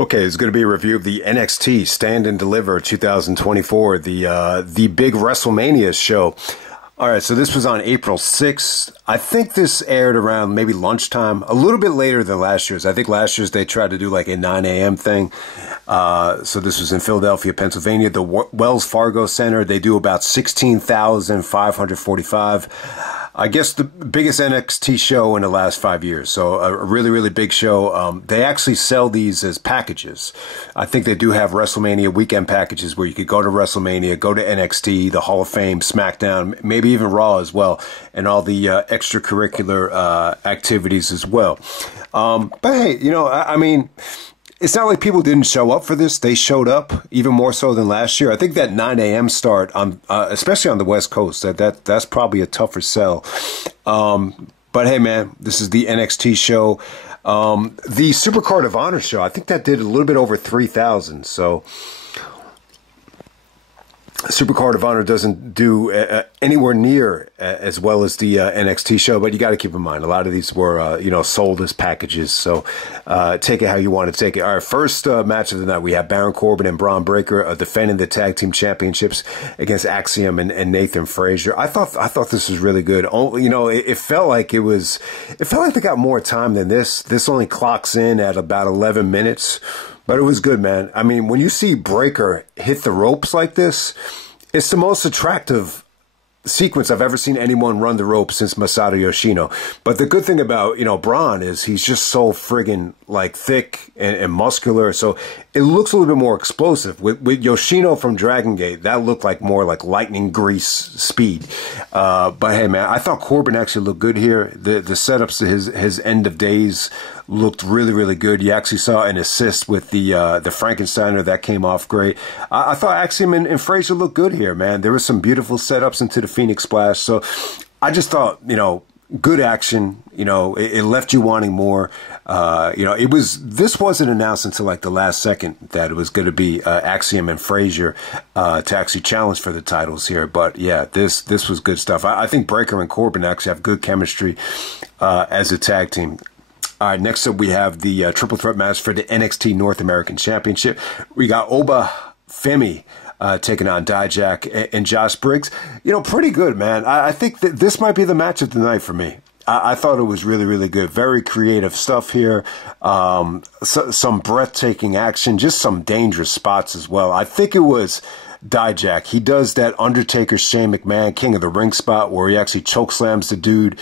Okay, it's going to be a review of the NXT Stand and Deliver 2024, the big WrestleMania show. All right, so this was on April 6th. I think this aired around maybe lunchtime, a little bit later than last year's. I think last year's they tried to do like a 9 a.m. thing. So this was in Philadelphia, Pennsylvania, the Wells Fargo Center. They do about 16,545. I guess the biggest NXT show in the last 5 years. So a really, really big show. They actually sell these as packages. I think they do have WrestleMania weekend packages where you could go to WrestleMania, go to NXT, the Hall of Fame, SmackDown, maybe even Raw as well, and all the extracurricular activities as well. But hey, you know, I mean, it's not like people didn't show up for this. They showed up even more so than last year. I think that 9 a.m. start, on, especially on the West Coast, that's probably a tougher sell. But hey, man, this is the NXT show. The Supercard of Honor show, I think that did a little bit over 3,000. So Supercard of Honor doesn't do anywhere near as well as the NXT show, but you got to keep in mind a lot of these were you know, sold as packages. So take it how you want to take it. All right, first match of the night, we have Baron Corbin and Bronn Breakker defending the tag team championships against Axion and Nathan Frazier. I thought this was really good. You know, it felt like they got more time than this. This only clocks in at about 11 minutes. But it was good, man. I mean, when you see Breakker hit the ropes like this, it's the most attractive sequence I've ever seen anyone run the ropes since Masato Yoshino. But the good thing about, you know, Bronn is he's just so friggin' like thick and muscular. So it looks a little bit more explosive. With Yoshino from Dragon Gate, that looked like more like lightning grease speed. But hey, man, I thought Corbin actually looked good here. The setups to his end of days looked really, really good. You actually saw an assist with the Frankensteiner. That came off great. I thought Axiom and Frazier looked good here, man. There was some beautiful setups into the Phoenix Splash. So I just thought, you know, good action. You know, it left you wanting more. You know, this wasn't announced until like the last second that it was going to be Axiom and Frazier to actually challenge for the titles here. But yeah, this was good stuff. I think Breakker and Corbin actually have good chemistry as a tag team. All right, next up we have the triple threat match for the NXT North American Championship. We got Oba Femi taking on Dijak and Josh Briggs. You know, pretty good, man. I think that this might be the match of the night for me. I thought it was really, really good. Very creative stuff here. Some breathtaking action, just some dangerous spots as well. I think it was Dijak. He does that Undertaker Shane McMahon King of the Ring spot where he actually chokeslams the dude,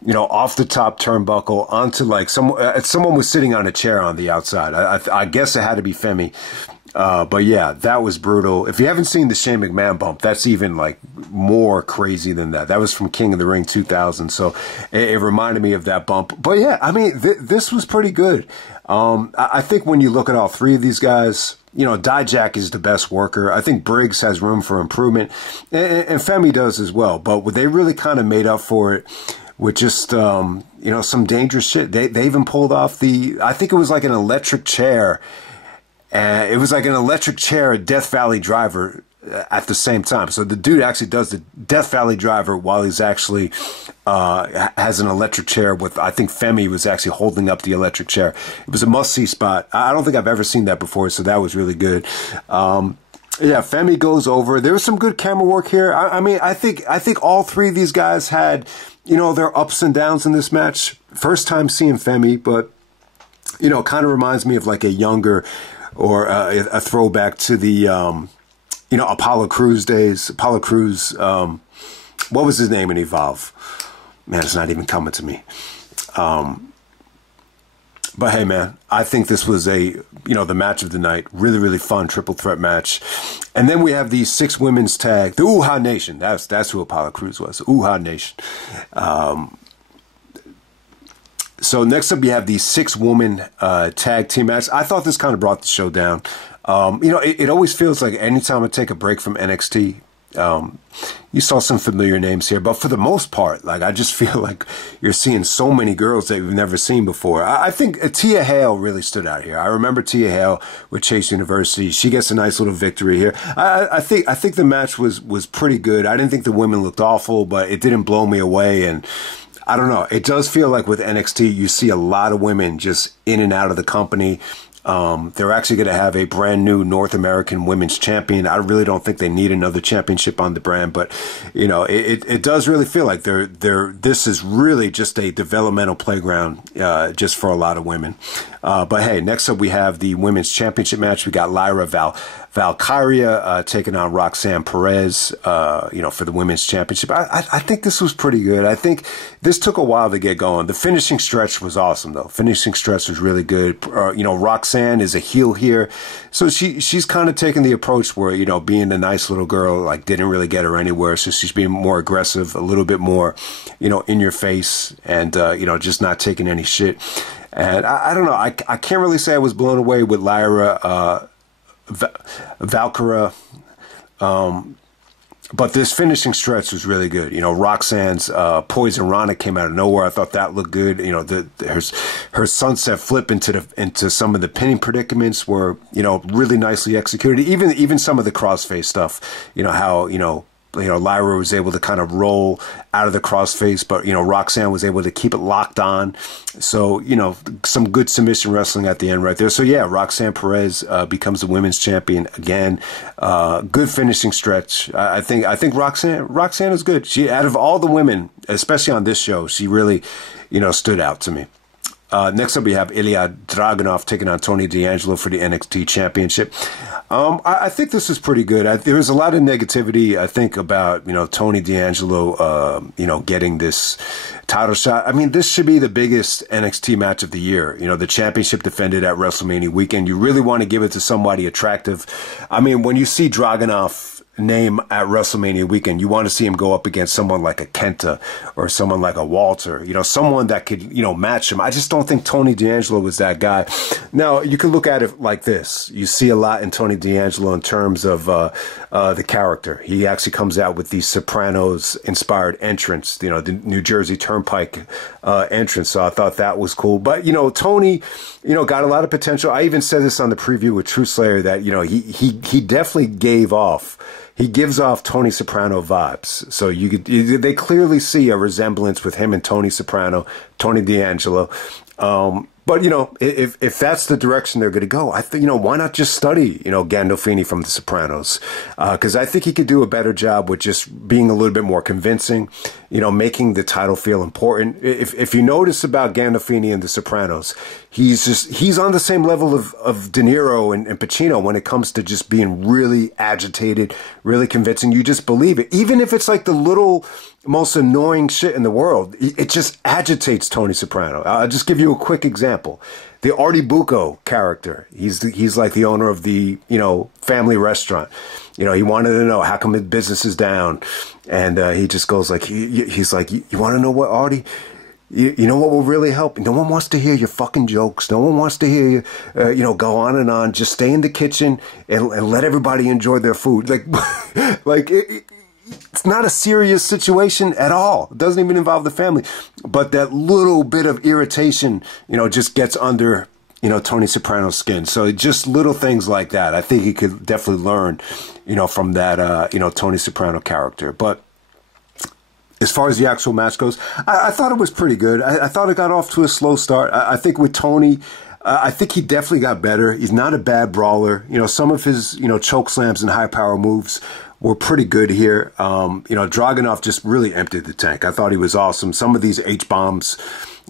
you know, off the top turnbuckle onto like someone was sitting on a chair on the outside. I guess it had to be Femi. But yeah, that was brutal. If you haven't seen the Shane McMahon bump, that's even like more crazy than that. That was from King of the Ring 2000. So it reminded me of that bump. But yeah, I mean, this was pretty good. I think when you look at all three of these guys, you know, Dijak is the best worker. I think Briggs has room for improvement, and Femi does as well. But they really kind of made up for it with just, you know, some dangerous shit. They even pulled off I think it was like an electric chair. It was like an electric chair, Death Valley Driver at the same time. So the dude actually does the Death Valley Driver while he's actually has an electric chair with, I think Femi was actually holding up the electric chair. It was a must-see spot. I don't think I've ever seen that before, so that was really good. Yeah, Femi goes over. There was some good camera work here. I mean, I think all three of these guys had, you know, their ups and downs in this match. First time seeing Femi, but, you know, kind of reminds me of like a younger or a throwback to the, you know, Apollo Crews days. Apollo Crews, what was his name in Evolve? Man, it's not even coming to me. But hey, man, I think this was you know, the match of the night. Really, really fun triple threat match. And then we have the 6 women's tag, the Uha Nation. That's who Apollo Crews was, Uha Nation. So next up, you have the 6-woman tag team match. I thought this kind of brought the show down. You know, it always feels like anytime I take a break from NXT, you saw some familiar names here, but for the most part, like, I just feel like you're seeing so many girls that you've never seen before. I think Thea Hale really stood out here. I remember Thea Hale with Chase University. She gets a nice little victory here. I think the match was pretty good. I didn't think the women looked awful, but it didn't blow me away. And I don't know. It does feel like with NXT, you see a lot of women just in and out of the company. They're actually going to have a brand new North American women's champion. I really don't think they need another championship on the brand, but you know, it does really feel like this is really just a developmental playground, just for a lot of women. But hey, next up we have the women's championship match. We got Lyra Valkyria taking on Roxanne Perez, you know, for the women's championship. I think this was pretty good. I think this took a while to get going. The finishing stretch was awesome, though. Finishing stretch was really good. You know, Roxanne is a heel here, so she's kind of taking the approach where, you know, being a nice little girl, like, didn't really get her anywhere. So she's being more aggressive, a little bit more, you know, in your face, and you know, just not taking any shit. And I don't know. I can't really say I was blown away with Lyra Valkyria, but this finishing stretch was really good. You know, Roxanne's Poison Rana came out of nowhere. I thought that looked good. You know, her sunset flip into some of the pinning predicaments were, you know, really nicely executed. Even some of the crossface stuff. You know how, you know, Lyra was able to kind of roll out of the crossface, but, you know, Roxanne was able to keep it locked on. So, you know, some good submission wrestling at the end right there. So, yeah, Roxanne Perez becomes the women's champion again. Good finishing stretch. I think Roxanne is good. She, out of all the women, especially on this show, she really, you know, stood out to me. Next up, we have Ilja Dragunov taking on Tony D'Angelo for the NXT Championship. I think this is pretty good. There was a lot of negativity, I think, about, you know, Tony D'Angelo, you know, getting this title shot. I mean, this should be the biggest NXT match of the year. You know, the championship defended at WrestleMania weekend. You really want to give it to somebody attractive. I mean, when you see Dragunov name at WrestleMania weekend, you want to see him go up against someone like a Kenta or someone like a Walter, you know, someone that could, you know, match him. I just don't think Tony D'Angelo was that guy. Now, you can look at it like this. You see a lot in Tony D'Angelo in terms of the character. He actually comes out with the Sopranos-inspired entrance, you know, the New Jersey Turnpike entrance. So I thought that was cool. But, you know, Tony, you know, got a lot of potential. I even said this on the preview with True Slayer that, you know, he definitely gives off Tony Soprano vibes. So they clearly see a resemblance with him and Tony Soprano, Tony D'Angelo. But, you know, if that's the direction they're going to go, I think, you know, why not just study, you know, Gandolfini from The Sopranos? Because I think he could do a better job with just being a little bit more convincing, you know, making the title feel important. If you notice about Gandolfini and The Sopranos, he's on the same level of De Niro and Pacino when it comes to just being really agitated, really convincing. You just believe it. Even if it's like the little most annoying shit in the world, it just agitates Tony Soprano. I'll just give you a quick example. The Artie Bucco character, he's like the owner of the, you know, family restaurant. You know, he wanted to know how come his business is down, and he just goes like, he's like, you want to know what, Artie? You know what will really help? No one wants to hear your fucking jokes. No one wants to hear you, you know, go on and on. Just stay in the kitchen and let everybody enjoy their food. Like, it's not a serious situation at all. It doesn't even involve the family. But that little bit of irritation, you know, just gets under, you know, Tony Soprano's skin. So just little things like that. I think he could definitely learn, you know, from that, you know, Tony Soprano character. But as far as the actual match goes, I thought it was pretty good. I thought it got off to a slow start. I think with Tony, I think he definitely got better. He's not a bad brawler. You know, some of his, you know, choke slams and high power moves were pretty good here. You know, Dragunov just really emptied the tank. I thought he was awesome. Some of these H-bombs,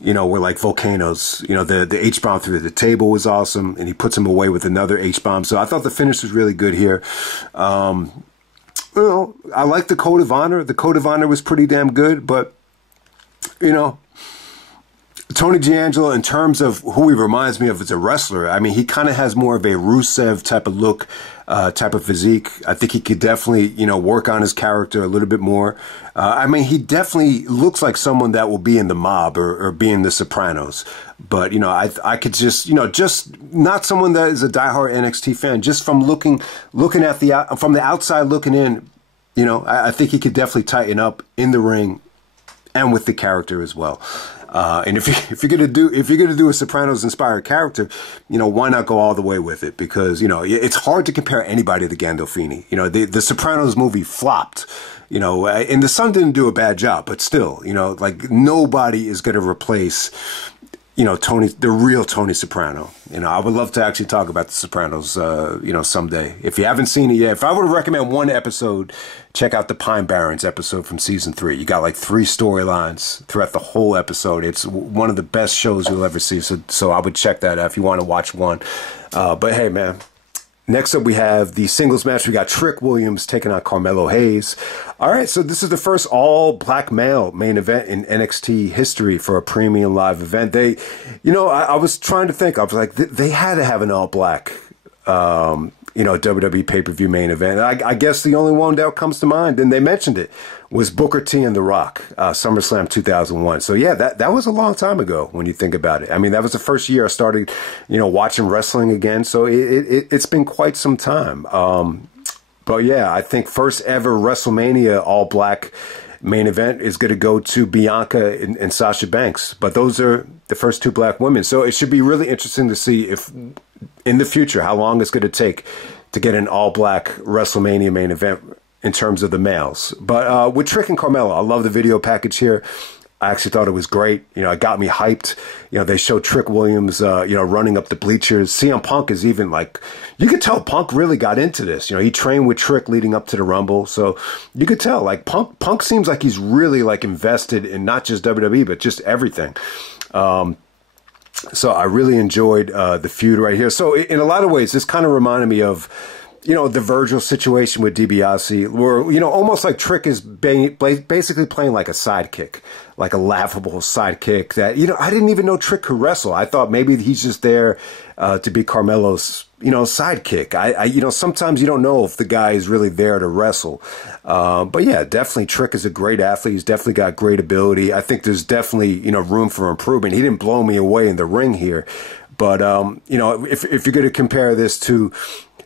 you know, were like volcanoes. You know, the H-bomb through the table was awesome, and he puts him away with another H-bomb. So I thought the finish was really good here. You know, I like the Code of Honor. The Code of Honor was pretty damn good, but, you know, Tony D'Angelo, in terms of who he reminds me of as a wrestler, I mean, he kind of has more of a Rusev type of look, type of physique. I think he could definitely, you know, work on his character a little bit more. I mean, he definitely looks like someone that will be in the Mob or be in the Sopranos. But, you know, I could just, you know, just not someone that is a diehard NXT fan, just from looking at from the outside looking in, you know, I think he could definitely tighten up in the ring and with the character as well. And if you're gonna do a Sopranos inspired character, you know, why not go all the way with it? Because, you know, it's hard to compare anybody to Gandolfini. You know, the Sopranos movie flopped, you know, and the Sun didn't do a bad job, but still, you know, like nobody is gonna replace, you know, the real Tony Soprano. You know, I would love to actually talk about The Sopranos, you know, someday. If you haven't seen it yet, if I were to recommend one episode, check out the Pine Barrens episode from season 3. You got like 3 storylines throughout the whole episode. It's one of the best shows you'll ever see. So I would check that out if you want to watch one. But hey, man. Next up, we have the singles match. We got Trick Williams taking on Carmelo Hayes. All right, so this is the first all-black male main event in NXT history for a premium live event. They, you know, I was trying to think. I was like, they had to have an all-black, you know, WWE pay-per-view main event. I guess the only one that comes to mind, and they mentioned it, was Booker T and The Rock, SummerSlam 2001. So yeah, that was a long time ago when you think about it. I mean, that was the first year I started, you know, watching wrestling again. So it's been quite some time. But yeah, I think first ever WrestleMania all black main event is going to go to Bianca and Sasha Banks. But those are the first 2 black women. So it should be really interesting to see if in the future, how long it's going to take to get an all black WrestleMania main event in terms of the males. But with Trick and Carmelo, I love the video package here. I actually thought it was great. You know, it got me hyped. You know, they showed Trick Williams, you know, running up the bleachers. CM Punk is even like, you could tell Punk really got into this. You know, he trained with Trick leading up to the Rumble. So you could tell, like, Punk seems like he's really, like, invested in not just WWE, but just everything. So I really enjoyed the feud right here. So in a lot of ways, this kind of reminded me of, you know, the Virgil situation with DiBiase, where, you know, almost like Trick is basically playing like a sidekick, like a laughable sidekick that, you know, I didn't even know Trick could wrestle. I thought maybe he's just there to be Carmelo's, you know, sidekick. You know, sometimes you don't know if the guy is really there to wrestle. But yeah, definitely Trick is a great athlete. He's definitely got great ability. I think there's definitely, you know, room for improvement. He didn't blow me away in the ring here. But, you know, if you're going to compare this to,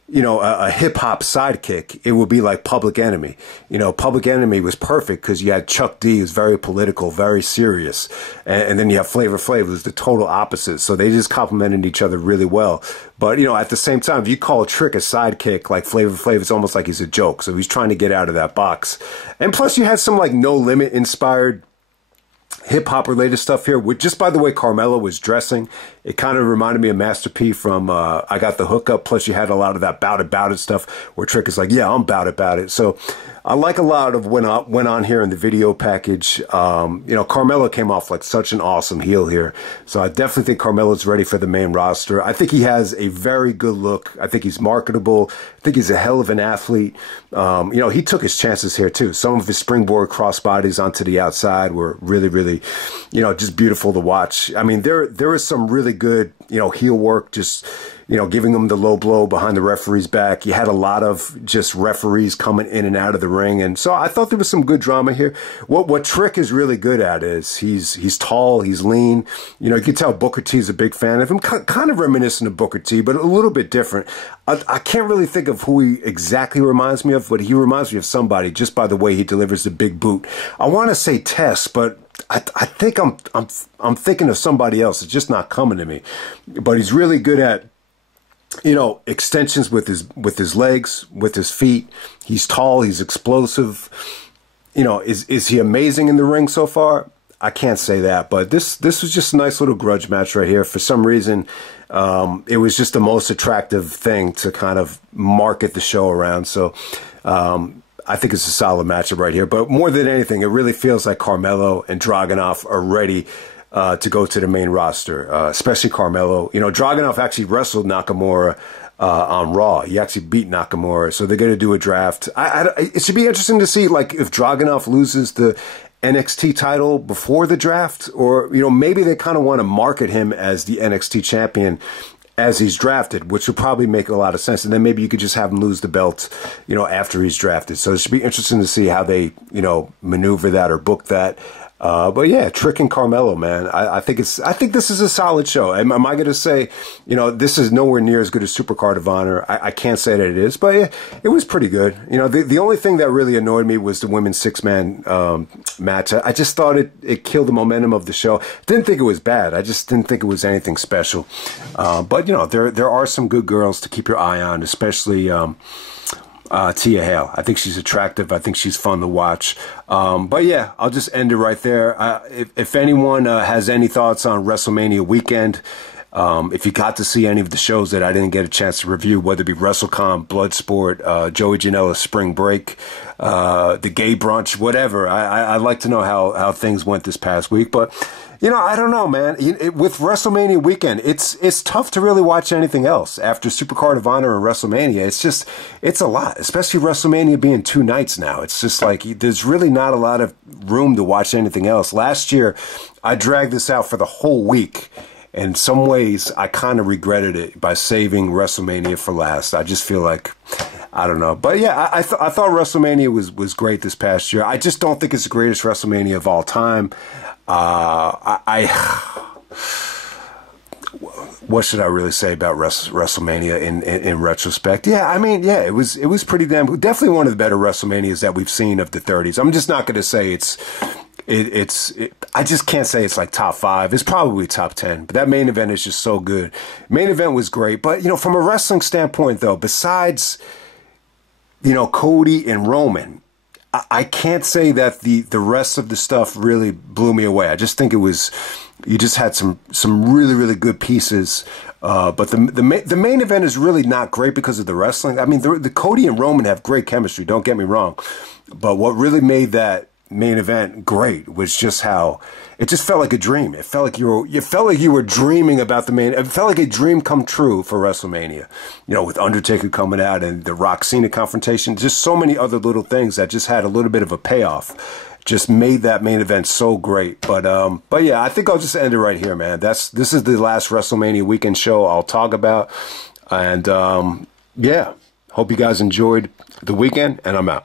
you know, a hip-hop sidekick, it would be like Public Enemy. You know, Public Enemy was perfect because you had Chuck D, who's very political, very serious. And then you have Flavor Flav, who's the total opposite. So they just complemented each other really well. But, you know, at the same time, if you call Trick a sidekick, like Flavor Flav, it's almost like he's a joke. So he's trying to get out of that box. And plus, you had some, like, No Limit inspired hip-hop related stuff here, which, just by the way Carmelo was dressing, it kind of reminded me of Master P from I Got the Hookup. Plus you had a lot of that bout it stuff where Trick is like, yeah, I'm bout it. So I like a lot of what went on here in the video package. You know, Carmelo came off like such an awesome heel here. So I definitely think Carmelo's ready for the main roster. I think he has a very good look. I think he's marketable. I think he's a hell of an athlete. You know, he took his chances here too. Some of his springboard crossbodies onto the outside were really, really, you know, just beautiful to watch. I mean, there is some really good, you know, heel work, just, you know, giving them the low blow behind the referee's back. You had a lot of just referees coming in and out of the ring. And so I thought there was some good drama here. What Trick is really good at is he's tall, he's lean. You know, you can tell Booker T is a big fan of him, kind of reminiscent of Booker T, but a little bit different. I can't really think of who he exactly reminds me of, but he reminds me of somebody just by the way he delivers the big boot. I want to say Tess, but I think I'm thinking of somebody else. It's just not coming to me. But he's really good at, you know, extensions with his legs, with his feet. He's tall, he's explosive. You know, is he amazing in the ring so far? I can't say that, but this was just a nice little grudge match right here. For some reason, it was just the most attractive thing to kind of market the show around. So I think it's a solid matchup right here. But more than anything, it really feels like Carmelo and Dragunov are ready to go to the main roster, especially Carmelo. You know, Dragunov actually wrestled Nakamura on Raw. He actually beat Nakamura, so they're going to do a draft. It should be interesting to see, like, if Dragunov loses the NXT title before the draft, or, you know, maybe they kind of want to market him as the NXT champion as he's drafted, which would probably make a lot of sense. And then maybe you could just have him lose the belt, you know, after he's drafted. So it should be interesting to see how they, you know, maneuver that or book that. But yeah, Trick and Carmelo, man, I think this is a solid show. Am I going to say, you know, this is nowhere near as good as Supercard of Honor? I can't say that it is, but yeah, it was pretty good. You know, the only thing that really annoyed me was the women's 6-man match. I just thought it killed the momentum of the show. Didn't think it was bad. I just didn't think it was anything special. But you know, there are some good girls to keep your eye on, especially Tia Hale. I think she's attractive. I think she's fun to watch. But yeah, I'll just end it right there. If anyone has any thoughts on WrestleMania weekend, if you got to see any of the shows that I didn't get a chance to review, whether it be WrestleCon, Bloodsport, Joey Janela's Spring Break, the Gay Brunch, whatever, I'd like to know how things went this past week. But, you know, I don't know, man. With WrestleMania weekend, it's tough to really watch anything else. After Supercard of Honor and WrestleMania, it's a lot, especially WrestleMania being 2 nights now. It's just like there's really not a lot of room to watch anything else. Last year, I dragged this out for the whole week. In some ways, I kind of regretted it by saving WrestleMania for last. I just feel like, I don't know. But yeah, I thought WrestleMania was great this past year. I just don't think it's the greatest WrestleMania of all time. What should I really say about WrestleMania in retrospect? Yeah, I mean, yeah, it was pretty damn, definitely one of the better WrestleManias that we've seen of the 30s. I'm just not going to say I just can't say it's like top 5. It's probably top 10. But that main event is just so good. Main event was great. But, you know, from a wrestling standpoint, though, besides, you know, Cody and Roman, I can't say that the rest of the stuff really blew me away. I just think you just had some really, really good pieces. But the main event is really not great because of the wrestling. I mean, the Cody and Roman have great chemistry. Don't get me wrong. But what really made that main event great was just how it just felt like a dream. It felt like you were dreaming about the main. It felt like a dream come true for WrestleMania. You know, with Undertaker coming out and the Rock Cena confrontation, just so many other little things that just had a little bit of a payoff. Just made that main event so great. But yeah, I think I'll just end it right here, man. This is the last WrestleMania weekend show I'll talk about. And yeah, hope you guys enjoyed the weekend, and I'm out.